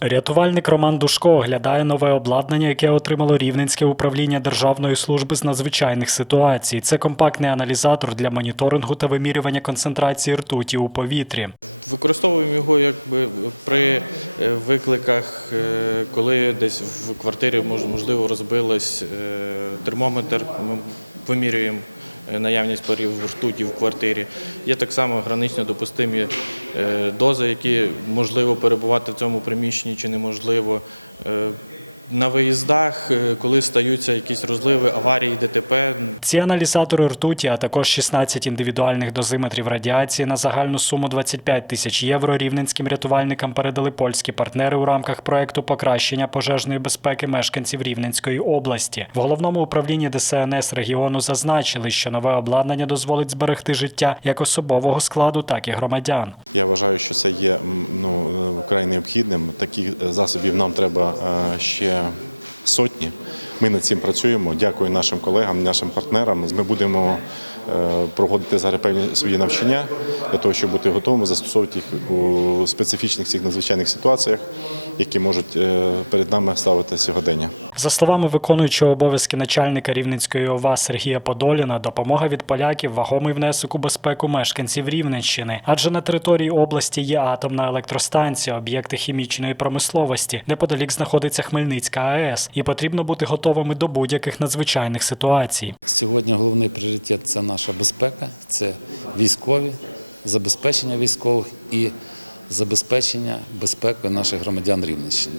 Рятувальник Роман Душко оглядає нове обладнання, яке отримало Рівненське управління Державної служби з надзвичайних ситуацій. Це компактний аналізатор для моніторингу та вимірювання концентрації ртуті у повітрі. Використовуємо його якби при е, викликах, е, коли десь в квартирі можливо розбилось е, термометр. Ми вимірюємо наявність парів в ртуті в квартирі. Є так само гранично допустимі е, дози, які можливо перебувати в цьому приміщенні чи неможливо. На виїздах, е, коли стаються якісь розливи, аварії, ДТП, Ці аналізатори ртуті, а також 16 індивідуальних дозиметрів радіації на загальну суму 25 тисяч євро рівненським рятувальникам передали польські партнери у рамках проекту покращення пожежної безпеки мешканців Рівненської області. В головному управлінні ДСНС регіону зазначили, що нове обладнання дозволить зберегти життя як особового складу, так і громадян. Я вважаю, що це є ну, е, вкрай необхідним. Таких е, засобів нам треба ще сотні. Ми над цим працюємо. Дякую нашим колегам, нашим партнерам. Ми будемо е, проводити зараз певні свої навчання для того, щоб бути готовими застосовувати їх у специфічних цих надзвичайних ситуаціях, які можуть е, перед нами ставити сьогодення. За словами виконуючого обов'язки начальника Рівненської ОВА Сергія Подоліна, допомога від поляків вагомий внесок у безпеку мешканців Рівненщини, адже на території області є атомна електростанція, об'єкти хімічної промисловості. Неподалік знаходиться Хмельницька АЕС, і потрібно бути готовими до будь-яких надзвичайних ситуацій. Сьогодні головний пріоритет це наша безпека, це військові, забезпечення військових і забезпечення безпеки наших громадян Рівненщини.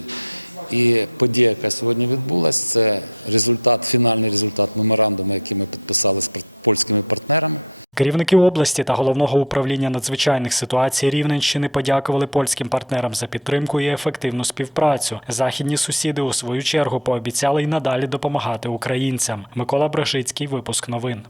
І подія, яка сьогодні відбулася, це результат, фінальний результат меморандуму, який ми підписали з польськими партнерами. Керівники області та головного управління надзвичайних ситуацій Рівненщини подякували польським партнерам за підтримку і ефективну співпрацю. Західні сусіди у свою чергу пообіцяли й надалі допомагати українцям. Микола Брашицький, випуск новин.